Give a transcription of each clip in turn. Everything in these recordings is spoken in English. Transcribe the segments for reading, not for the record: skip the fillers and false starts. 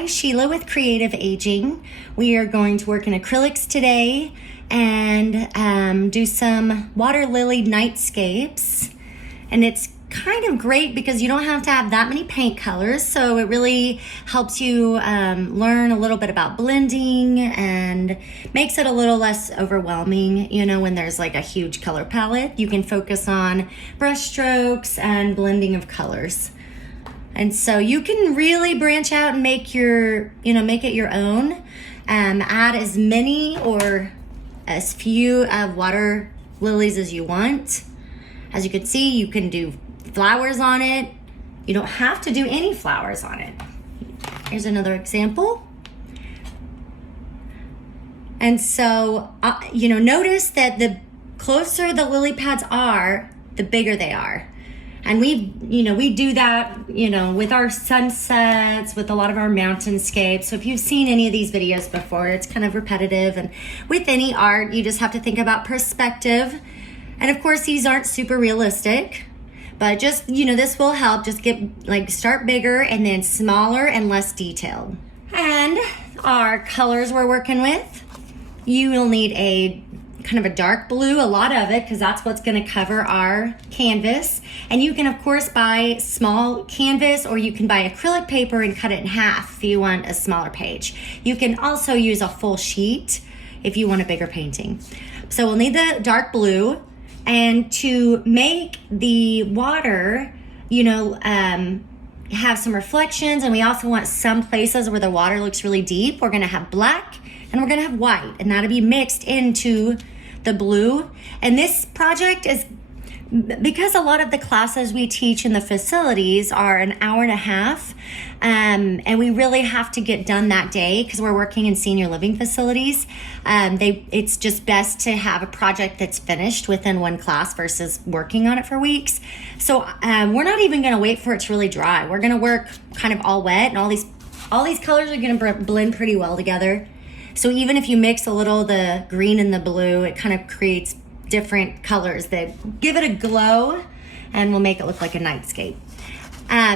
Hi, Sheila with Creative Aging. We are going to work in acrylics today and do some water lily nightscapes. And it's kind of great because you don't have to have that many paint colors, so it really helps you learn a little bit about blending and makes it a little less overwhelming. You know, when there's like a huge color palette, you can focus on brush strokes and blending of colors. And so you can really branch out and make make it your own. Add as many or as few of water lilies as you want. As you can see, you can do flowers on it. You don't have to do any flowers on it. Here's another example. And so, notice that the closer the lily pads are, the bigger they are. And we do that, with our sunsets, with a lot of our mountainscapes. So if you've seen any of these videos before, it's kind of repetitive. And with any art, you just have to think about perspective. And of course, these aren't super realistic, but just, this will help. Just start bigger and then smaller and less detailed. And our colors we're working with, you will need a kind of a dark blue, a lot of it, because that's what's going to cover our canvas. And you can of course buy small canvas, or you can buy acrylic paper and cut it in half if you want a smaller page. You can also use a full sheet if you want a bigger painting. So we'll need the dark blue, and to make the water, have some reflections, and we also want some places where the water looks really deep. We're going to have black and we're going to have white, and that'll be mixed into the blue. And this project is, because a lot of the classes we teach in the facilities are an hour and a half, and we really have to get done that day because we're working in senior living facilities. It's just best to have a project that's finished within one class versus working on it for weeks. So we're not even going to wait for it to really dry. We're going to work kind of all wet, and all these colors are going to blend pretty well together. So even if you mix a little the green and the blue, it kind of creates different colors that give it a glow and will make it look like a nightscape.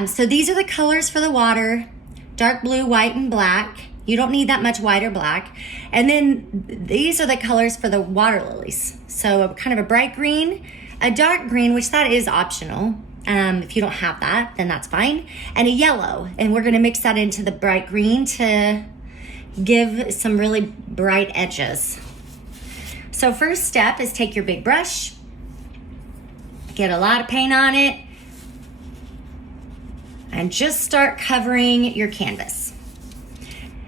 So these are the colors for the water: dark blue, white, and black. You don't need that much white or black. And then these are the colors for the water lilies. So kind of a bright green, a dark green, which that is optional. If you don't have that, then that's fine. And a yellow. And we're going to mix that into the bright green to give some really bright edges. So first step is take your big brush, get a lot of paint on it, and just start covering your canvas.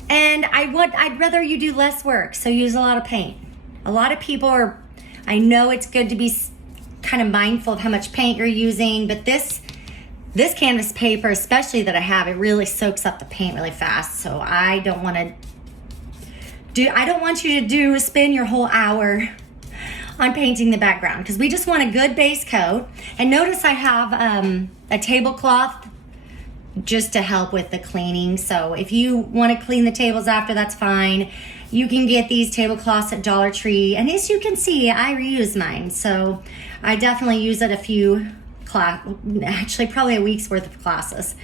And I'd rather you do less work, so use a lot of paint. A lot of people I know it's good to be kind of mindful of how much paint you're using, but this canvas paper, especially that I have, it really soaks up the paint really fast. So I don't want you to spend your whole hour on painting the background, because we just want a good base coat. And notice I have a tablecloth just to help with the cleaning. So if you want to clean the tables after, that's fine. You can get these tablecloths at Dollar Tree. And as you can see, I reuse mine. So I definitely use it probably a week's worth of classes.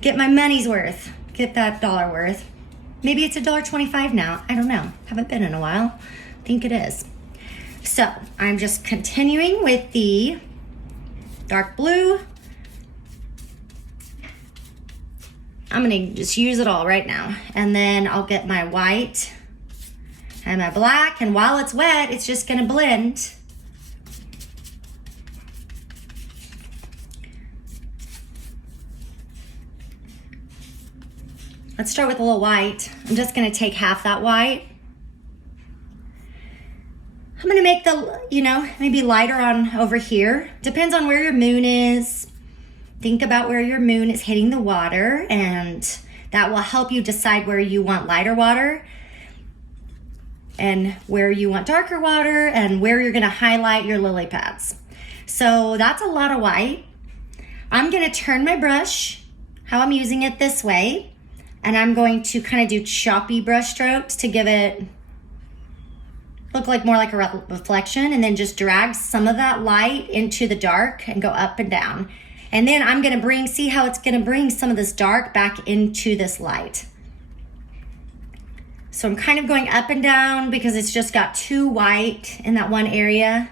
Get my money's worth, get that dollar worth. Maybe it's $1.25 now. I don't know. Haven't been in a while. I think it is. So I'm just continuing with the dark blue. I'm going to just use it all right now. And then I'll get my white and my black. And while it's wet, it's just going to blend. Let's start with a little white. I'm just going to take half that white. I'm going to make maybe lighter on over here. Depends on where your moon is. Think about where your moon is hitting the water, and that will help you decide where you want lighter water and where you want darker water and where you're going to highlight your lily pads. So that's a lot of white. I'm going to turn my brush, how I'm using it, this way. And I'm going to kind of do choppy brush strokes to give it look more like a reflection, and then just drag some of that light into the dark and go up and down. And then I'm going to see how it's going to bring some of this dark back into this light. So I'm kind of going up and down because it's just got too white in that one area.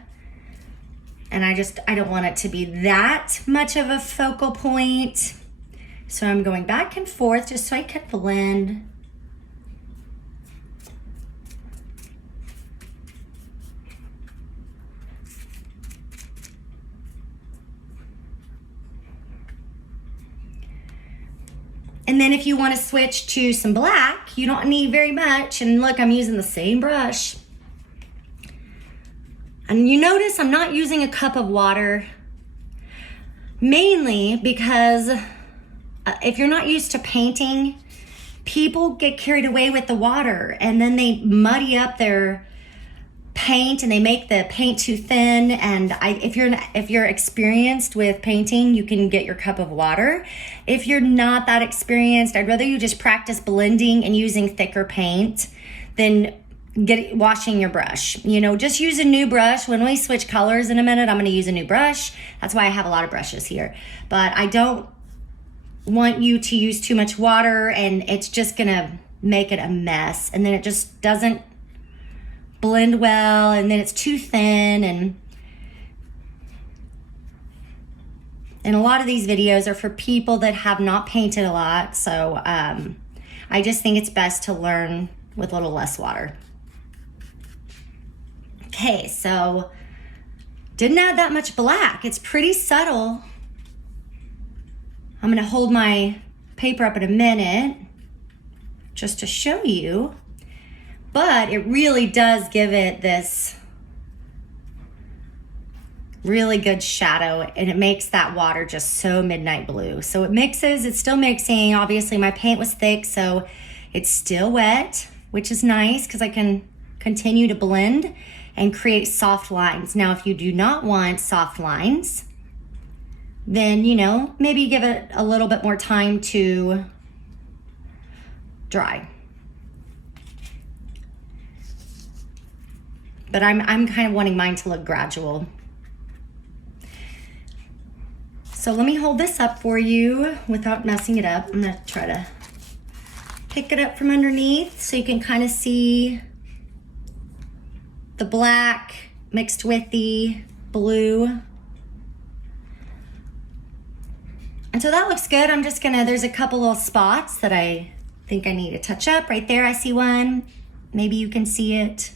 And I don't want it to be that much of a focal point. So I'm going back and forth just so I can blend. And then if you want to switch to some black, you don't need very much. And look, I'm using the same brush. And you notice I'm not using a cup of water, mainly because if you're not used to painting, people get carried away with the water and then they muddy up their paint and they make the paint too thin. And if you're experienced with painting, you can get your cup of water. If you're not that experienced, I'd rather you just practice blending and using thicker paint than washing your brush. You know, just use a new brush. When we switch colors in a minute, I'm going to use a new brush. That's why I have a lot of brushes here. But I don't want you to use too much water and it's just going to make it a mess. And then it just doesn't blend well, and then it's too thin, and a lot of these videos are for people that have not painted a lot, so I just think it's best to learn with a little less water. Okay, so didn't add that much black. It's pretty subtle. I'm gonna hold my paper up in a minute just to show you. But it really does give it this really good shadow, and it makes that water just so midnight blue. So it mixes, it's still mixing. Obviously my paint was thick, so it's still wet, which is nice because I can continue to blend and create soft lines. Now, if you do not want soft lines, then, you know, maybe give it a little bit more time to dry. But I'm kind of wanting mine to look gradual. So let me hold this up for you without messing it up. I'm gonna try to pick it up from underneath so you can kind of see the black mixed with the blue. And so that looks good. I'm just gonna, there's a couple little spots that I think I need to touch up. Right there, I see one. Maybe you can see it.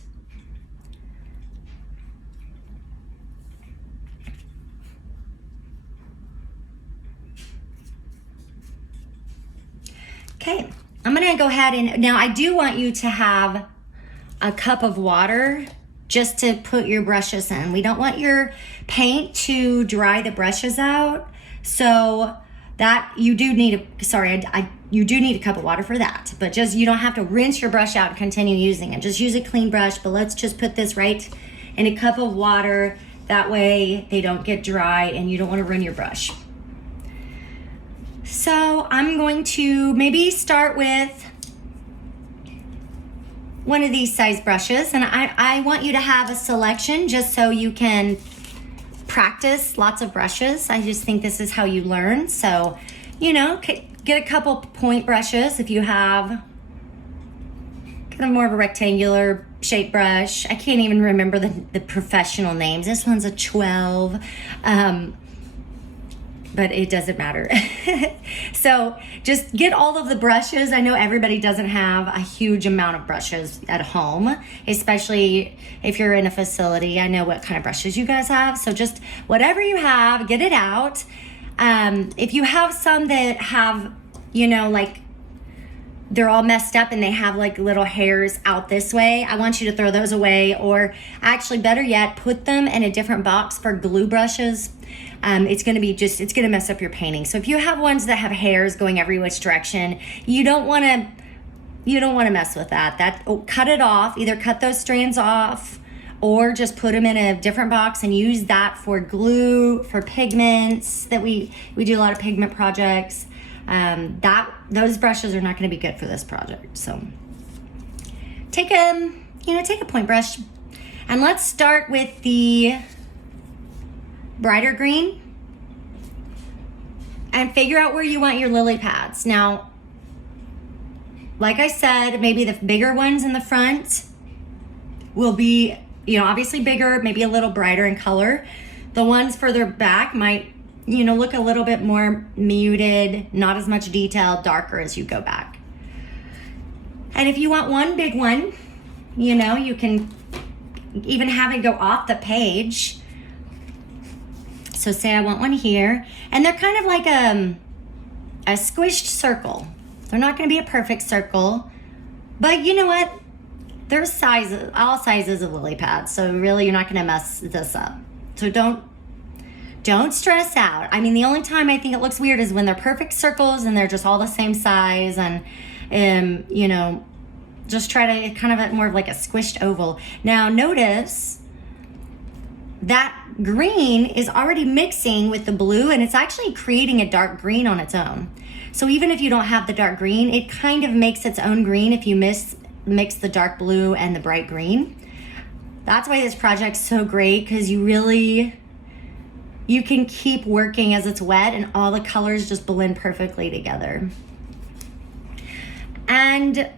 Okay, I'm gonna go ahead and, now I do want you to have a cup of water just to put your brushes in. We don't want your paint to dry the brushes out. So that you do need you do need a cup of water for that, but just, you don't have to rinse your brush out and continue using it. Just use a clean brush, but let's just put this right in a cup of water. That way they don't get dry and you don't want to ruin your brush. So I'm going to maybe start with one of these size brushes, and I want you to have a selection just so you can practice lots of brushes. I just think this is how you learn. So, you know, get a couple point brushes if you have kind of more of a rectangular shape brush. I can't even remember the professional names. This one's a 12. But it doesn't matter. So just get all of the brushes. I know everybody doesn't have a huge amount of brushes at home, especially if you're in a facility. I know what kind of brushes you guys have. So just whatever you have, get it out. If you have some that have, you know, like they're all messed up and they have like little hairs out this way, I want you to throw those away, or actually better yet, put them in a different box for glue brushes. It's gonna mess up your painting. So if you have ones that have hairs going every which direction, you don't wanna mess with that. Cut it off, either cut those strands off or just put them in a different box and use that for glue, for pigments that we do a lot of pigment projects. Those brushes are not gonna be good for this project. So take a point brush and let's start with the brighter green and figure out where you want your lily pads. Now, like I said, maybe the bigger ones in the front will be, you know, obviously bigger, maybe a little brighter in color. The ones further back might, you know, look a little bit more muted, not as much detail, darker as you go back. And if you want one big one, you know, you can even have it go off the page. So say I want one here, and they're kind of like a squished circle. They're not going to be a perfect circle, but you know what? There's sizes, all sizes of lily pads, so really you're not going to mess this up. So don't stress out. I mean, the only time I think it looks weird is when they're perfect circles and they're just all the same size, and you know, just try to kind of more of like a squished oval. Now notice that green is already mixing with the blue, and it's actually creating a dark green on its own. So even if you don't have the dark green, it kind of makes its own green if you mix the dark blue and the bright green. That's why this project's so great, because you can keep working as it's wet and all the colors just blend perfectly together. And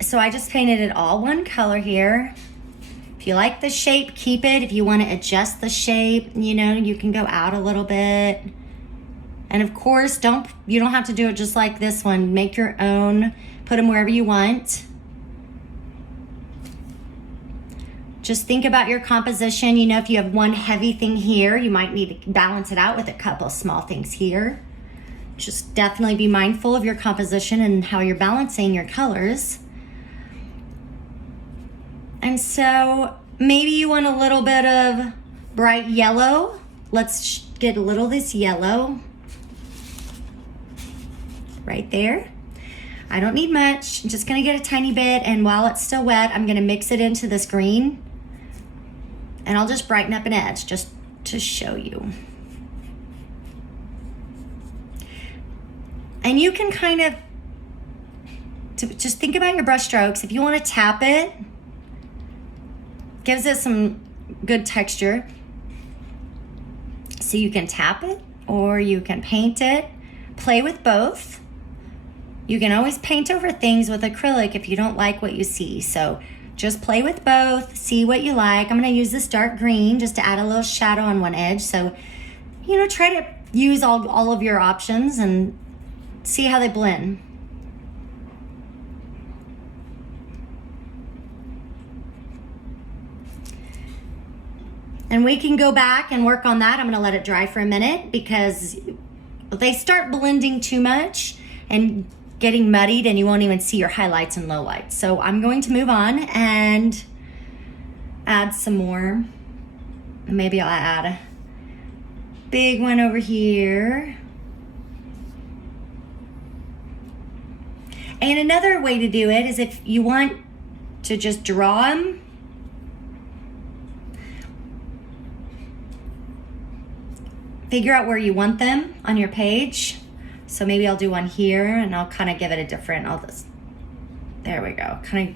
so I just painted it all one color here. If you like the shape, keep it. If you want to adjust the shape, you know, you can go out a little bit. And of course, you don't have to do it just like this one. Make your own, put them wherever you want. Just think about your composition. You know, if you have one heavy thing here, you might need to balance it out with a couple small things here. Just definitely be mindful of your composition and how you're balancing your colors. And so maybe you want a little bit of bright yellow. Let's get a little of this yellow right there. I don't need much. I'm just gonna get a tiny bit, and while it's still wet, I'm gonna mix it into this green, and I'll just brighten up an edge just to show you. And you can kind of just think about your brush strokes. If you want to tap it, gives it some good texture. So you can tap it or you can paint it. Play with both. You can always paint over things with acrylic if you don't like what you see. So just play with both, see what you like. I'm going to use this dark green just to add a little shadow on one edge. So, you know, try to use all of your options and see how they blend. And we can go back and work on that. I'm gonna let it dry for a minute because they start blending too much and getting muddied and you won't even see your highlights and lowlights. So I'm going to move on and add some more. Maybe I'll add a big one over here. And another way to do it is if you want to just draw them, figure out where you want them on your page. So maybe I'll do one here and I'll kind of give it a different, there we go. Kind of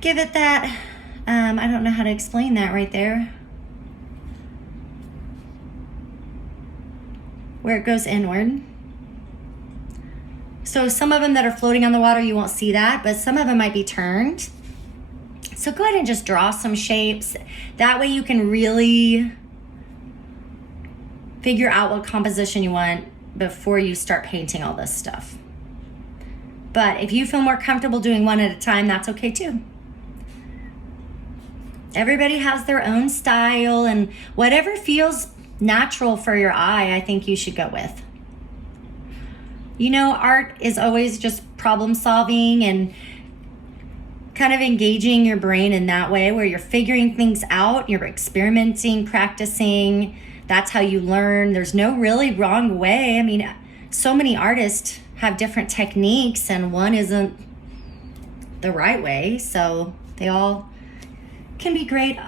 give it that, I don't know how to explain that right there. Where it goes inward. So some of them that are floating on the water, you won't see that, but some of them might be turned. So go ahead and just draw some shapes. That way you can really figure out what composition you want before you start painting all this stuff. But if you feel more comfortable doing one at a time, that's okay too. Everybody has their own style, and whatever feels natural for your eye, I think you should go with. You know, art is always just problem solving and kind of engaging your brain in that way where you're figuring things out, you're experimenting, practicing. That's how you learn. There's no really wrong way. I mean, so many artists have different techniques and one isn't the right way. So they all can be great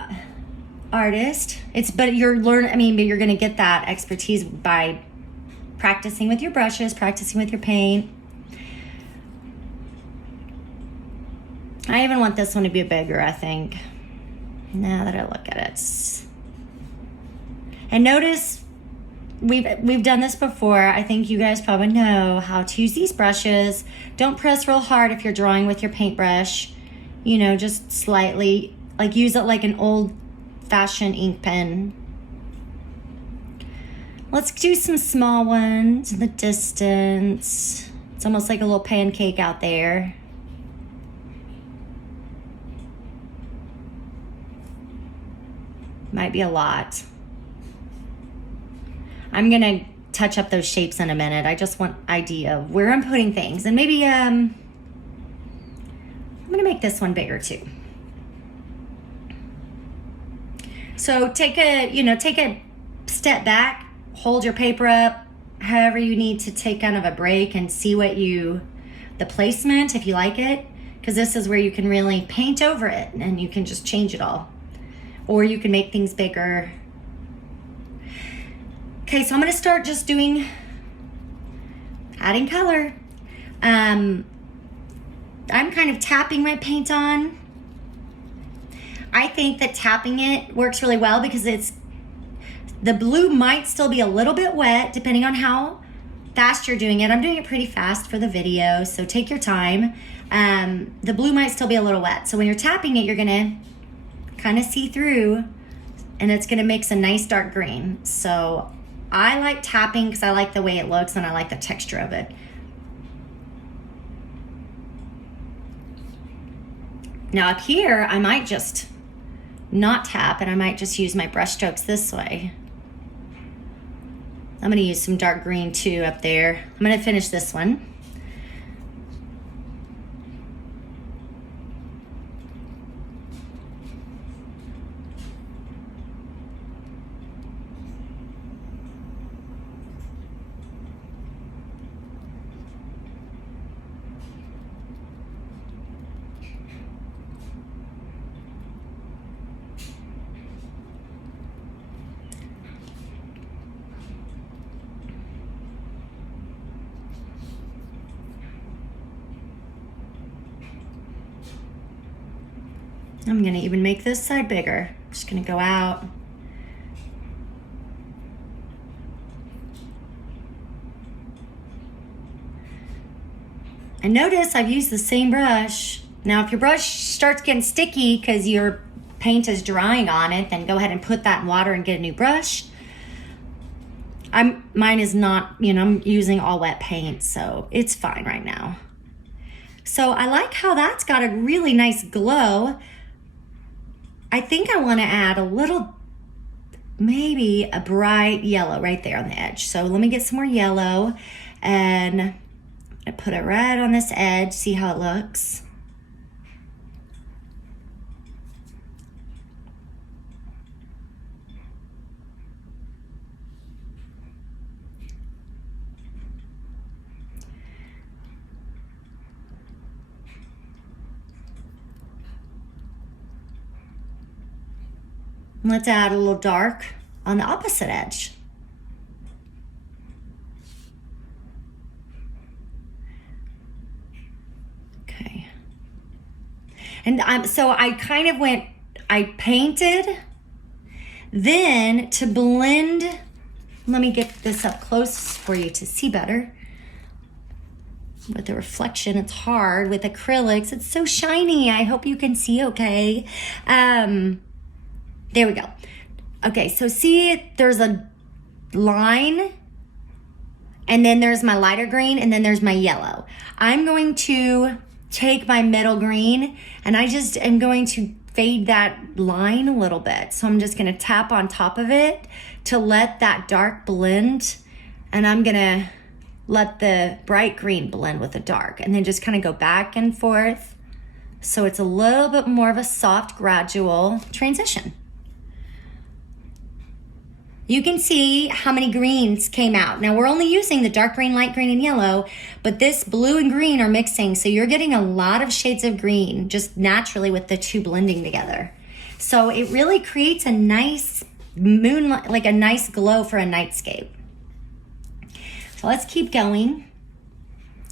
artists. But you're going to get that expertise by practicing with your brushes, practicing with your paint. I even want this one to be bigger, I think, now that I look at it. And notice we've done this before. I think you guys probably know how to use these brushes. Don't press real hard if you're drawing with your paintbrush. You know, just slightly, like use it like an old-fashioned ink pen. Let's do some small ones in the distance. It's almost like a little pancake out there. Might be a lot. I'm gonna touch up those shapes in a minute. I just want idea of where I'm putting things. And maybe I'm gonna make this one bigger too. So take a step back, hold your paper up, however you need to take kind of a break and see the placement, if you like it, because this is where you can really paint over it and you can just change it all. Or you can make things bigger. Okay, so I'm gonna start just adding color. I'm kind of tapping my paint on. I think that tapping it works really well because the blue might still be a little bit wet depending on how fast you're doing it. I'm doing it pretty fast for the video, so take your time. The blue might still be a little wet. So when you're tapping it, you're gonna kind of see through and it's gonna mix a nice dark green. So I like tapping because I like the way it looks and I like the texture of it. Now up here, I might just not tap and I might just use my brush strokes this way. I'm gonna use some dark green too up there. I'm gonna finish this one. I'm gonna even make this side bigger. I'm just gonna go out. And notice I've used the same brush. Now if your brush starts getting sticky because your paint is drying on it, then go ahead and put that in water and get a new brush. Mine is not, I'm using all wet paint, so it's fine right now. So I like how that's got a really nice glow. I think I want to add a little, maybe a bright yellow right there on the edge. So let me get some more yellow and I put it right on this edge, see how it looks. Let's add a little dark on the opposite edge. Okay. And so I kind of I painted, then to blend, let me get this up close for you to see better. With the reflection, it's hard. With acrylics, it's so shiny. I hope you can see okay. There we go. Okay, so see, there's a line, and then there's my lighter green, and then there's my yellow. I'm going to take my middle green, and I just am going to fade that line a little bit. So I'm just gonna tap on top of it to let that dark blend, and I'm gonna let the bright green blend with the dark, and then just kind of go back and forth. So it's a little bit more of a soft, gradual transition. You can see how many greens came out. Now we're only using the dark green, light green, and yellow, but this blue and green are mixing, so you're getting a lot of shades of green just naturally with the two blending together. So it really creates a nice moonlight, like a nice glow for a nightscape. So let's keep going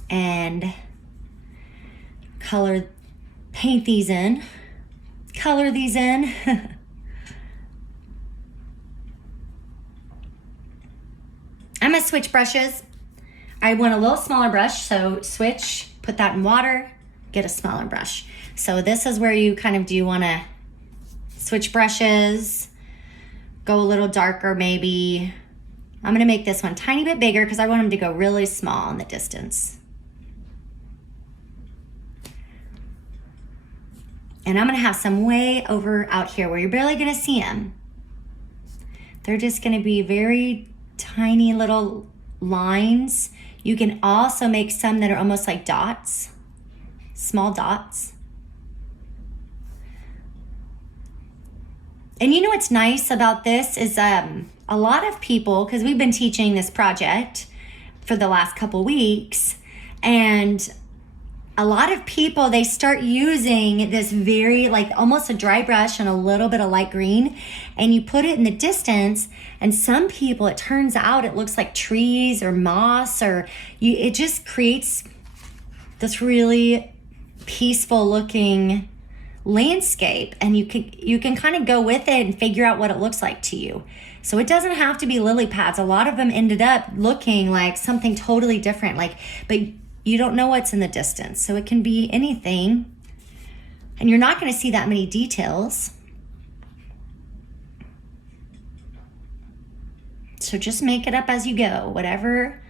and paint these in, color these in. I'm gonna switch brushes. I want a little smaller brush, so switch, put that in water, get a smaller brush. So this is where you kind of do wanna switch brushes, go a little darker maybe. I'm gonna make this one a tiny bit bigger because I want them to go really small in the distance. And I'm gonna have some way over out here where you're barely gonna see them. They're just gonna be very tiny little lines. You can also make some that are almost like dots, small dots. And you know what's nice about this is a lot of people, because we've been teaching this project for the last couple weeks, and a lot of people, they start using this very like almost a dry brush and a little bit of light green, and you put it in the distance, and some people, it turns out it looks like trees or moss, or it just creates this really peaceful looking landscape, and you can kind of go with it and figure out what it looks like to you. So it doesn't have to be lily pads. A lot of them ended up looking like something totally different, but you don't know what's in the distance. So it can be anything, and you're not going to see that many details. So just make it up as you go, whatever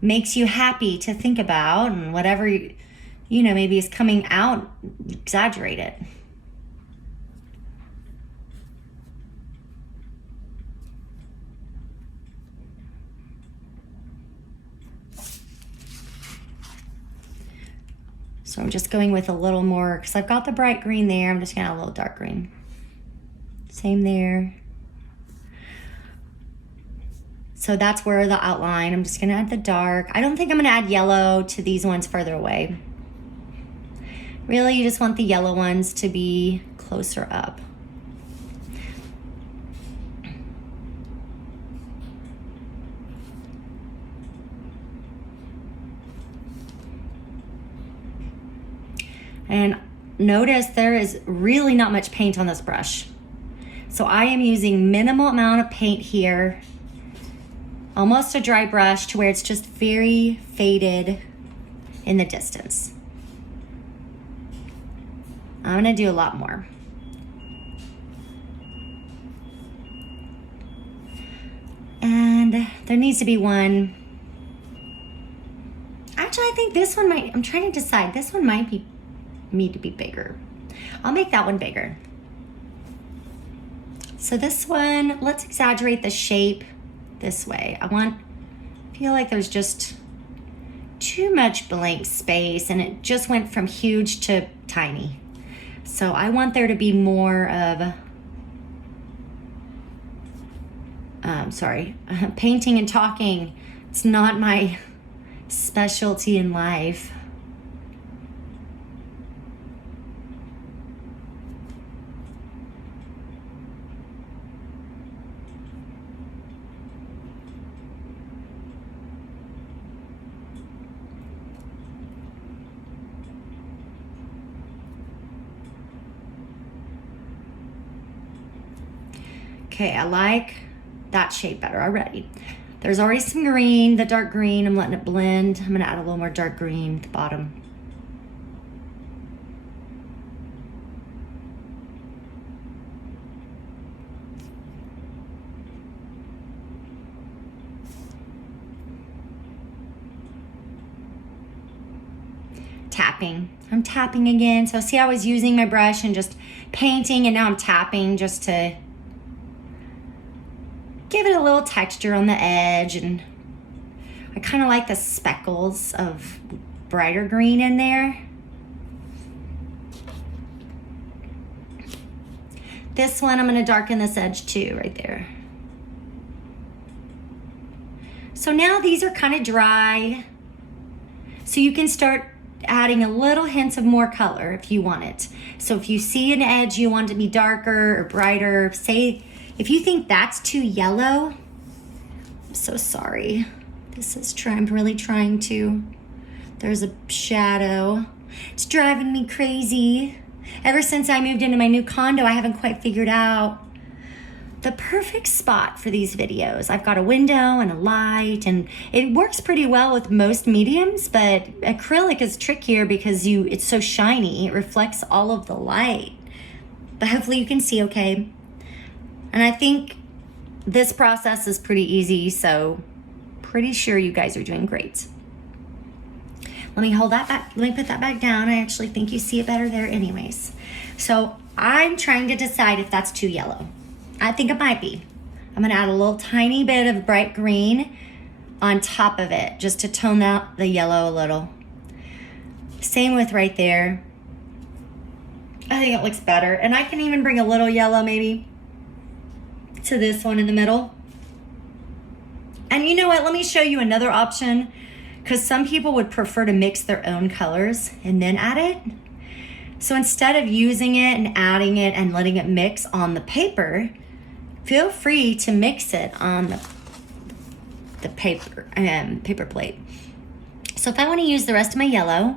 makes you happy to think about, and whatever maybe is coming out, exaggerate it. So I'm just going with a little more, because I've got the bright green there. I'm just gonna add a little dark green. Same there. So that's where the outline, I'm just gonna add the dark. I don't think I'm gonna add yellow to these ones further away. Really, you just want the yellow ones to be closer up. And notice there is really not much paint on this brush. So I am using minimal amount of paint here, almost a dry brush to where it's just very faded in the distance. I'm gonna do a lot more. And there needs to be one. Actually, I think this one I'm trying to decide, this one might need to be bigger. I'll make that one bigger. So this one, let's exaggerate the shape this way. I feel like there's just too much blank space, and it just went from huge to tiny. So I want there to be more of, painting and talking. It's not my specialty in life. Okay, I like that shape better already. There's already some green, the dark green. I'm letting it blend. I'm gonna add a little more dark green at the bottom. Tapping. I'm tapping again. So see, I was using my brush and just painting, and now I'm tapping just to give it a little texture on the edge. And I kind of like the speckles of brighter green in there. This one, I'm going to darken this edge too, right there. So now these are kind of dry. So you can start adding a little hints of more color if you want it. So if you see an edge you want it to be darker or brighter, say if you think that's too yellow, I'm so sorry. I'm really trying to. There's a shadow. It's driving me crazy. Ever since I moved into my new condo, I haven't quite figured out the perfect spot for these videos. I've got a window and a light, and it works pretty well with most mediums, but acrylic is trickier because it's so shiny. It reflects all of the light. But hopefully you can see okay. And I think this process is pretty easy, so pretty sure you guys are doing great. Let me hold that back. Let me put that back down. I actually think you see it better there anyways. So I'm trying to decide if that's too yellow. I think it might be. I'm gonna add a little tiny bit of bright green on top of it just to tone out the yellow a little. Same with right there. I think it looks better. And I can even bring a little yellow maybe to this one in the middle. And you know what? Let me show you another option, because some people would prefer to mix their own colors and then add it. So instead of using it and adding it and letting it mix on the paper, feel free to mix it on the paper plate. So if I want to use the rest of my yellow,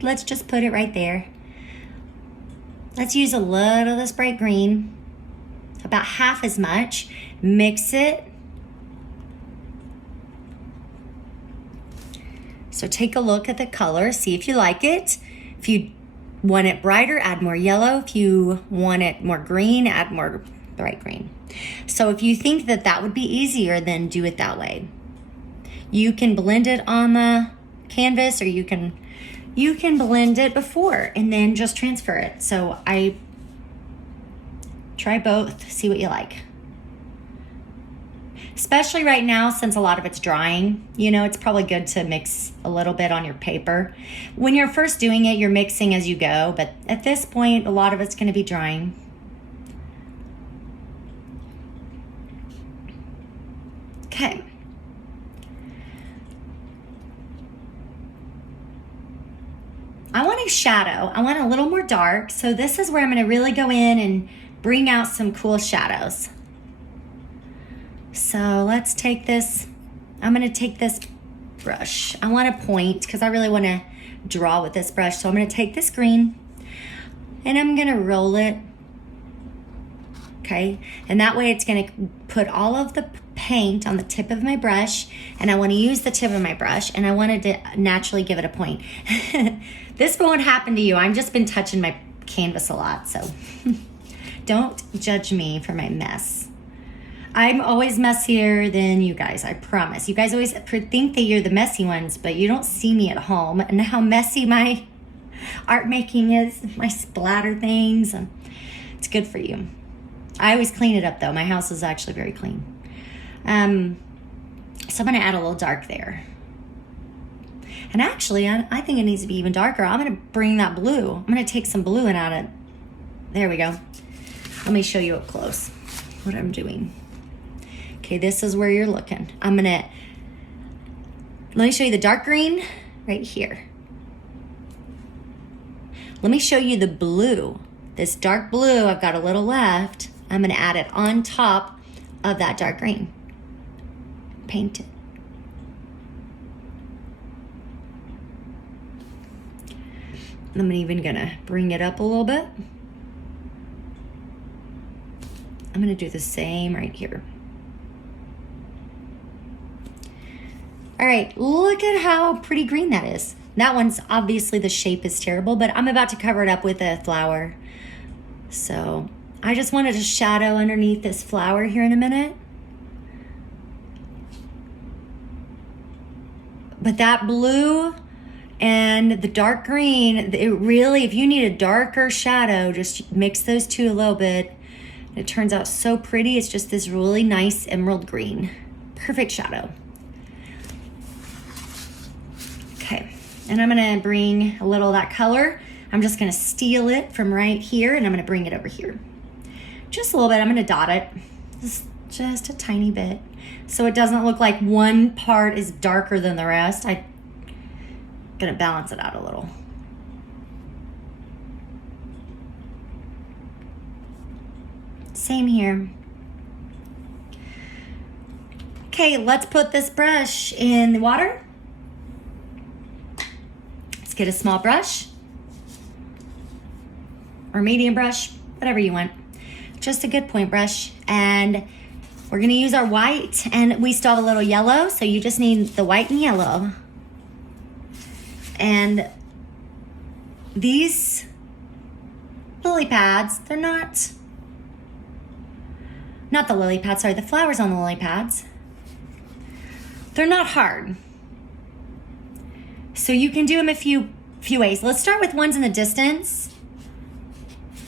let's just put it right there. Let's use a little of this bright green, about half as much. Mix it. So take a look at the color, see if you like it. If you want it brighter, add more yellow. If you want it more green, add more bright green. So if you think that that would be easier, then do it that way. You can blend it on the canvas, or you can blend it before and then just transfer it. So I try both, see what you like. Especially right now, since a lot of it's drying, it's probably good to mix a little bit on your paper. When you're first doing it, you're mixing as you go, but at this point, a lot of it's going to be drying. Okay. I want a shadow. I want a little more dark, so this is where I'm going to really go in and bring out some cool shadows. So let's take this. I'm going to take this brush. I want to point because I really want to draw with this brush. So I'm going to take this green and I'm going to roll it. Okay. And that way it's going to put all of the paint on the tip of my brush. And I want to use the tip of my brush, and I wanted to naturally give it a point. This won't happen to you. I've just been touching my canvas a lot. So don't judge me for my mess. I'm always messier than you guys, I promise. You guys always think that you're the messy ones, but you don't see me at home and how messy my art making is, my splatter things. It's good for you. I always clean it up though. My house is actually very clean. So I'm gonna add a little dark there. And actually, I think it needs to be even darker. I'm gonna bring that blue. I'm gonna take some blue and add it. There we go. Let me show you up close what I'm doing. Okay, this is where you're looking. Let me show you the dark green right here. Let me show you the blue. This dark blue, I've got a little left. I'm gonna add it on top of that dark green. Paint it. I'm even gonna bring it up a little bit. I'm gonna do the same right here. All right, look at how pretty green that is. That one's obviously, the shape is terrible, but I'm about to cover it up with a flower. So I just wanted to shadow underneath this flower here in a minute. But that blue and the dark green, it really, if you need a darker shadow, just mix those two a little bit. It turns out so pretty. It's just this really nice emerald green. Perfect shadow. Okay, and I'm gonna bring a little of that color. I'm just gonna steal it from right here, and I'm gonna bring it over here. Just a little bit. I'm gonna dot it, just a tiny bit, so it doesn't look like one part is darker than the rest. I'm gonna balance it out a little. Same here. Okay, let's put this brush in the water. Let's get a small brush or medium brush, whatever you want. just a good point brush. And we're gonna use our white, and we still have a little yellow, so you just need the white and yellow. And these lily pads, they're not the lily pads, sorry, the flowers on the lily pads. They're not hard. So you can do them a few ways. Let's start with ones in the distance,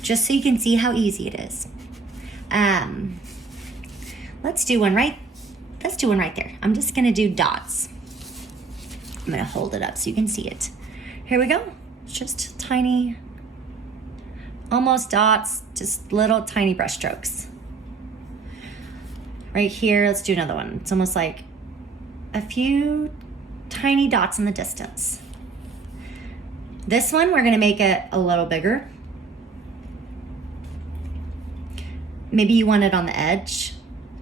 just so you can see how easy it is. Let's do one right there. I'm just gonna do dots. I'm gonna hold it up so you can see it. Here we go. It's just tiny, almost dots, just little tiny brush strokes. Right here, let's do another one. It's almost like a few tiny dots in the distance. This one, we're gonna make it a little bigger. Maybe you want it on the edge.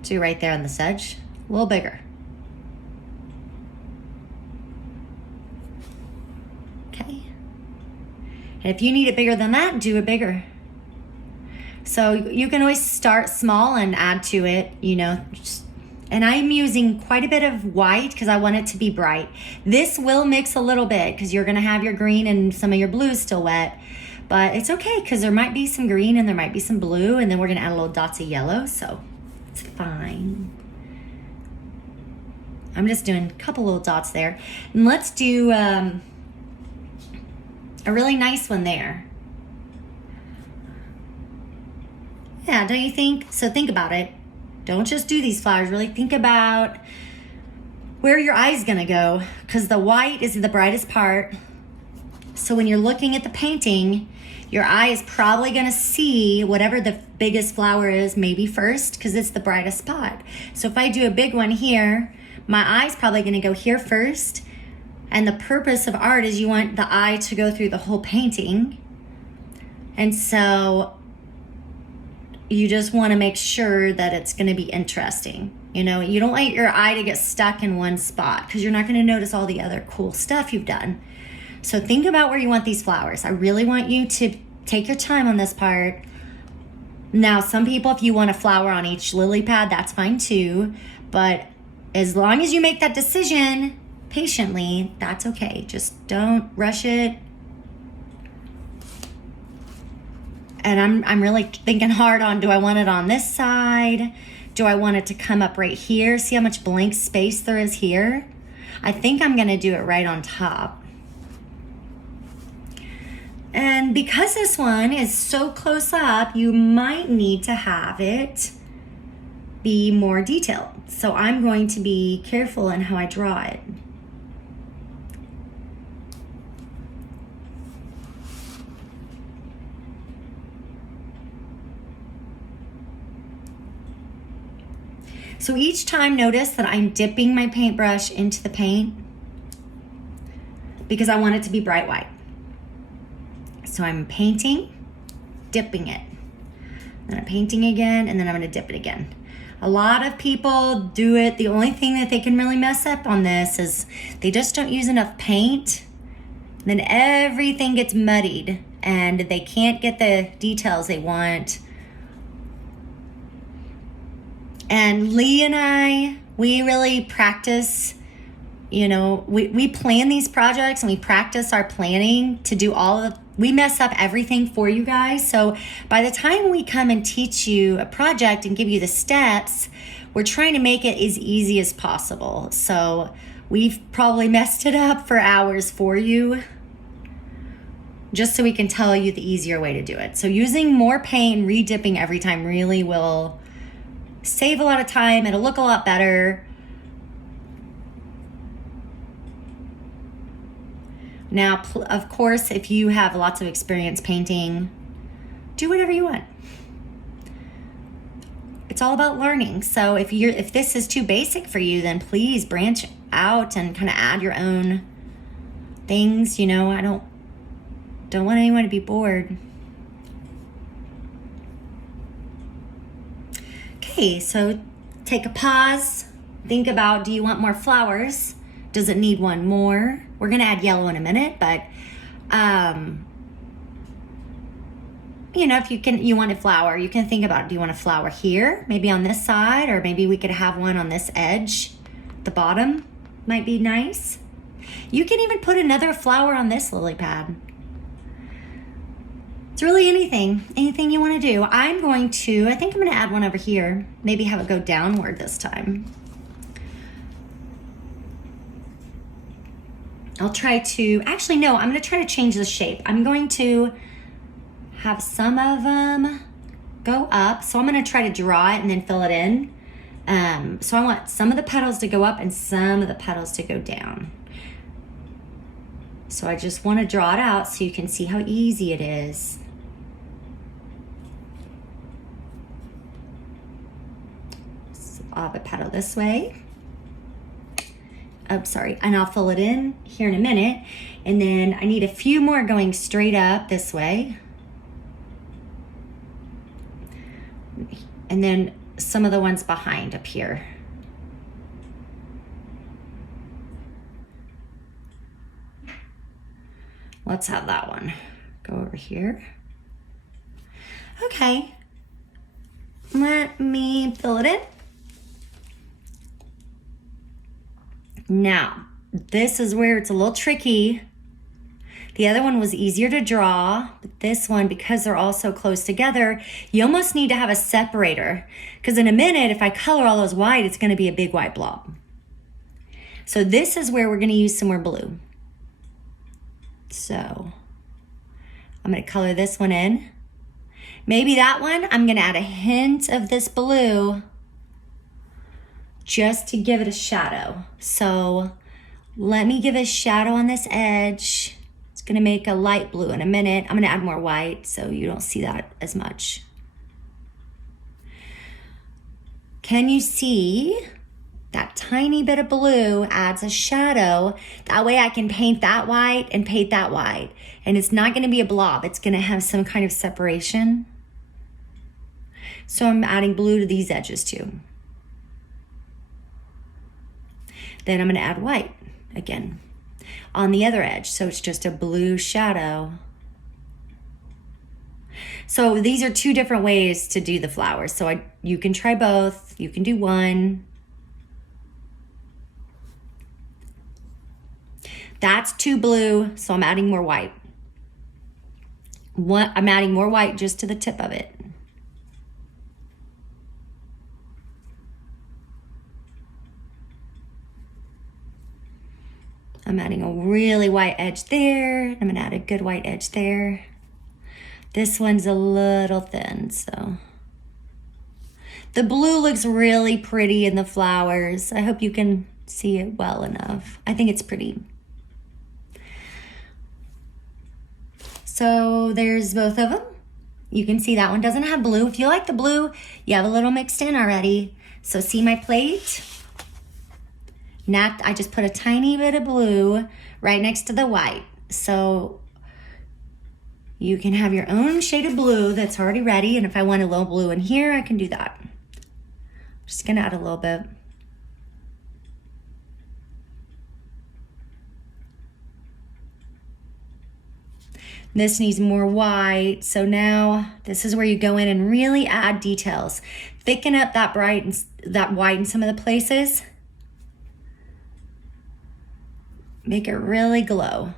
Do right there on this edge, a little bigger. Okay. And if you need it bigger than that, do it bigger. So you can always start small and add to it, you know. And I'm using quite a bit of white because I want it to be bright. This will mix a little bit because you're gonna have your green and some of your blue still wet. But it's okay because there might be some green and there might be some blue, and then we're gonna add a little dots of yellow, so it's fine. I'm just doing a couple little dots there. And let's do a really nice one there. Yeah, don't you think? So think about it. Don't just do these flowers, really think about where your eye's gonna go, because the white is the brightest part. So when you're looking at the painting, your eye is probably gonna see whatever the biggest flower is maybe first, because it's the brightest spot. So if I do a big one here, my eye's probably gonna go here first. And the purpose of art is you want the eye to go through the whole painting. And so you just wanna make sure that it's gonna be interesting. You know, you don't want your eye to get stuck in one spot because you're not gonna notice all the other cool stuff you've done. So think about where you want these flowers. I really want you to take your time on this part. Now, some people, if you want a flower on each lily pad, that's fine too. But as long as you make that decision patiently, that's okay. Just don't rush it. And I'm really thinking hard on, do I want it on this side? Do I want it to come up right here? See how much blank space there is here? I think I'm gonna do it right on top. And because this one is so close up, you might need to have it be more detailed. So I'm going to be careful in how I draw it. So each time, notice that I'm dipping my paintbrush into the paint because I want it to be bright white. So I'm painting, dipping it. Then I'm painting again, and then I'm gonna dip it again. A lot of people do it. The only thing that they can really mess up on this is they just don't use enough paint. Then everything gets muddied and they can't get the details they want. And Lee and I, we really practice, you know, we plan these projects and we practice our planning to do we mess up everything for you guys. So by the time we come and teach you a project and give you the steps, we're trying to make it as easy as possible. So we've probably messed it up for hours for you, just so we can tell you the easier way to do it. So using more paint and re-dipping every time really will save a lot of time. It'll look a lot better. Now, of course, if you have lots of experience painting, do whatever you want. It's all about learning. So if this is too basic for you, then please branch out and kind of add your own things. You know, I don't want anyone to be bored. Okay, so take a pause. Think about, do you want more flowers? Does it need one more? We're gonna add yellow in a minute, but you know, if you want a flower, you can think about it. Do you want a flower here, maybe on this side, or maybe we could have one on this edge? The bottom might be nice. You can even put another flower on this lily pad. It's really anything you want to do. I think I'm going to add one over here. Maybe have it go downward this time. I'll try to, actually no, I'm going to try to change the shape. I'm going to have some of them go up. So I'm going to try to draw it and then fill it in. So I want some of the petals to go up and some of the petals to go down. So I just want to draw it out so you can see how easy it is. So I'll have a petal this way. Oh, sorry, and I'll fill it in here in a minute. And then I need a few more going straight up this way. And then some of the ones behind up here. Let's have that one go over here. Okay, let me fill it in. Now, this is where it's a little tricky. The other one was easier to draw, but this one, because they're all so close together, you almost need to have a separator. Because in a minute, if I color all those white, it's gonna be a big white blob. So this is where we're gonna use some more blue. So I'm gonna color this one in. Maybe that one, I'm gonna add a hint of this blue just to give it a shadow. So let me give a shadow on this edge. It's gonna make a light blue in a minute. I'm gonna add more white so you don't see that as much. Can you see that tiny bit of blue adds a shadow? That way I can paint that white and paint that white. And it's not gonna be a blob. It's gonna have some kind of separation. So I'm adding blue to these edges too. Then I'm gonna add white again on the other edge. So it's just a blue shadow. So these are two different ways to do the flowers. So you can try both, you can do one. That's too blue, so I'm adding more white. I'm adding more white just to the tip of it. I'm adding a really white edge there. I'm gonna add a good white edge there. This one's a little thin, so. The blue looks really pretty in the flowers. I hope you can see it well enough. I think it's pretty. So there's both of them. You can see that one doesn't have blue. If you like the blue, you have a little mixed in already. So see my plate? Now I just put a tiny bit of blue right next to the white. So you can have your own shade of blue that's already ready. And if I want a little blue in here, I can do that. I'm just gonna add a little bit. This needs more white. So now this is where you go in and really add details. Thicken up that white in some of the places. Make it really glow.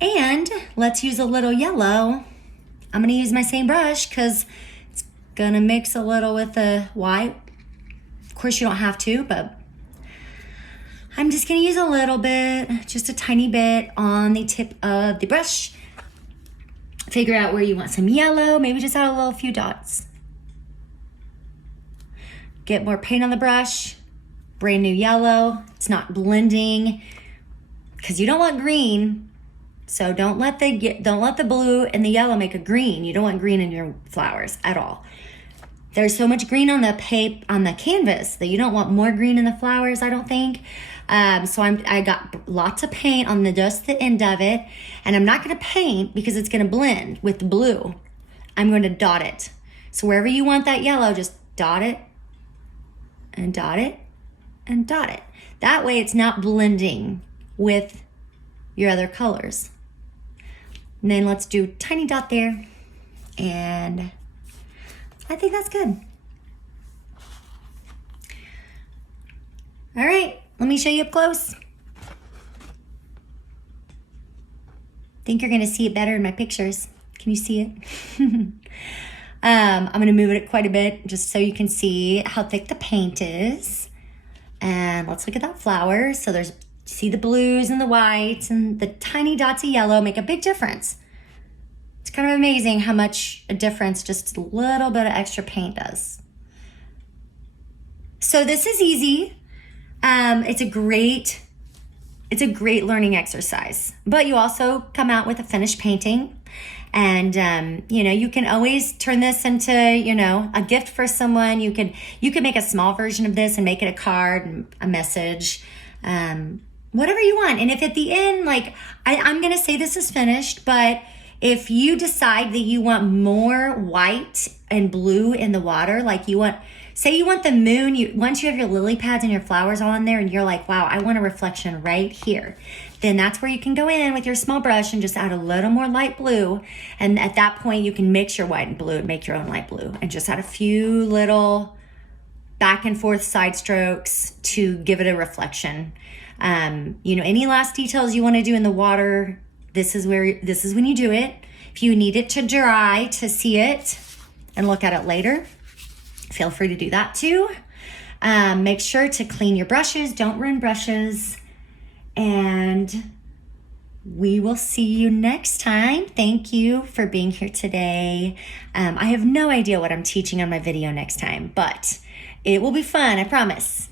And let's use a little yellow. I'm gonna use my same brush because it's gonna mix a little with the white. Of course you don't have to, but I'm just gonna use a little bit, just a tiny bit on the tip of the brush. Figure out where you want some yellow, maybe just add a little few dots. Get more paint on the brush, brand new yellow. It's not blending because you don't want green. So don't let the blue and the yellow make a green. You don't want green in your flowers at all. There's so much green on the canvas that you don't want more green in the flowers, I don't think. So I got lots of paint on just the end of it, and I'm not gonna paint because it's gonna blend with the blue. I'm going to dot it. So wherever you want that yellow, just dot it and dot it and dot it. That way it's not blending with your other colors. And then let's do a tiny dot there. And I think that's good. All right, let me show you up close. Think you're gonna see it better in my pictures. Can you see it? I'm gonna move it quite a bit just so you can see how thick the paint is. And let's look at that flower. So see the blues and the whites and the tiny dots of yellow make a big difference. It's kind of amazing how much a difference just a little bit of extra paint does. So this is easy. It's a great learning exercise, but you also come out with a finished painting. And, you can always turn this into, a gift for someone. You could make a small version of this and make it a card and a message, whatever you want. And if at the end, I'm going to say this is finished, but if you decide that you want more white and blue in the water, say you want the moon, once you have your lily pads and your flowers all in there and you're like, wow, I want a reflection right here. Then that's where you can go in with your small brush and just add a little more light blue. And at that point, you can mix your white and blue and make your own light blue and just add a few little back and forth side strokes to give it a reflection. Any last details you want to do in the water, this is when you do it. If you need it to dry to see it and look at it later, feel free to do that too. Make sure to clean your brushes. Don't ruin brushes. And we will see you next time. Thank you for being here today. I have no idea what I'm teaching on my video next time, but it will be fun, I promise.